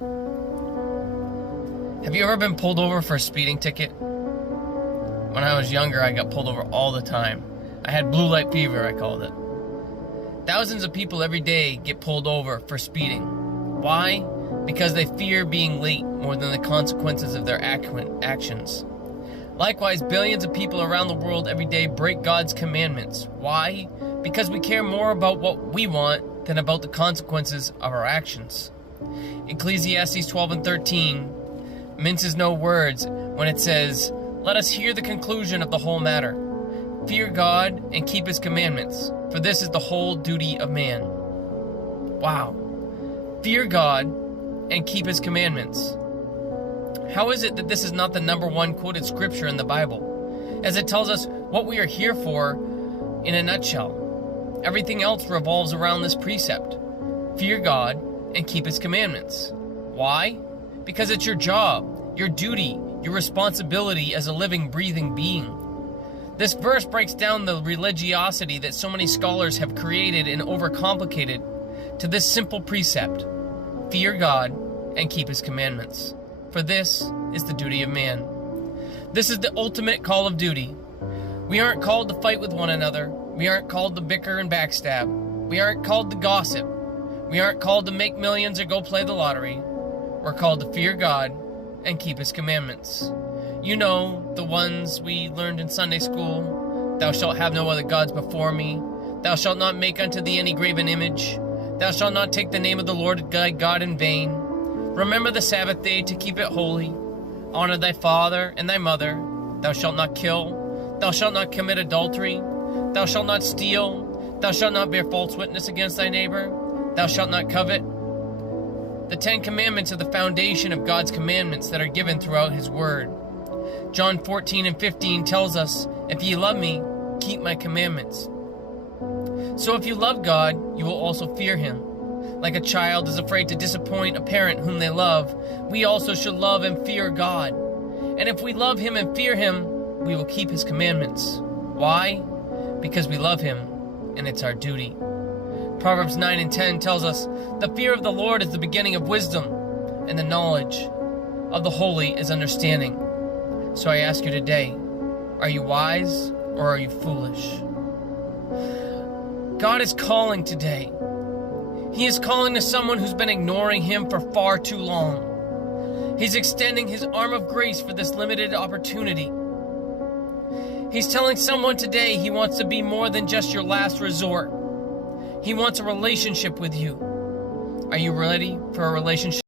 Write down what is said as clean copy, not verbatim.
Have you ever been pulled over for a speeding ticket? When I was younger, I got pulled over all the time. I had blue light fever, I called it. Thousands of people every day get pulled over for speeding. Why? Because they fear being late more than the consequences of their actions. Likewise, billions of people around the world every day break God's commandments. Why? Because we care more about what we want than about the consequences of our actions. Ecclesiastes 12:13 minces no words when it says, "Let us hear the conclusion of the whole matter. Fear God and keep his commandments, for this is the whole duty of man." Wow. Fear God and keep his commandments. How is it that this is not the number one quoted scripture in the Bible, as it tells us what we are here for in a nutshell? Everything else revolves around this precept. Fear God and keep his commandments. Why? Because it's your job, your duty, your responsibility as a living, breathing being. This verse breaks down the religiosity that so many scholars have created and overcomplicated to this simple precept: fear God and keep his commandments, for this is the duty of man. This is the ultimate call of duty. We aren't called to fight with one another. We aren't called to bicker and backstab. We aren't called to gossip. We aren't called to make millions or go play the lottery. We're called to fear God and keep his commandments. You know, the ones we learned in Sunday school. Thou shalt have no other gods before me. Thou shalt not make unto thee any graven image. Thou shalt not take the name of the Lord thy God in vain. Remember the Sabbath day to keep it holy. Honor thy father and thy mother. Thou shalt not kill. Thou shalt not commit adultery. Thou shalt not steal. Thou shalt not bear false witness against thy neighbor. Thou shalt not covet. The 10 Commandments are the foundation of God's commandments that are given throughout his word. John 14:15 tells us, "If ye love me, keep my commandments." So if you love God, you will also fear him. Like a child is afraid to disappoint a parent whom they love, we also should love and fear God. And if we love him and fear him, we will keep his commandments. Why? Because we love him, and it's our duty. Proverbs 9:10 tells us, "The fear of the Lord is the beginning of wisdom, and the knowledge of the holy is understanding." So I ask you today, are you wise or are you foolish? God is calling today. He is calling to someone who's been ignoring him for far too long. He's extending his arm of grace for this limited opportunity. He's telling someone today he wants to be more than just your last resort. He wants a relationship with you. Are you ready for a relationship?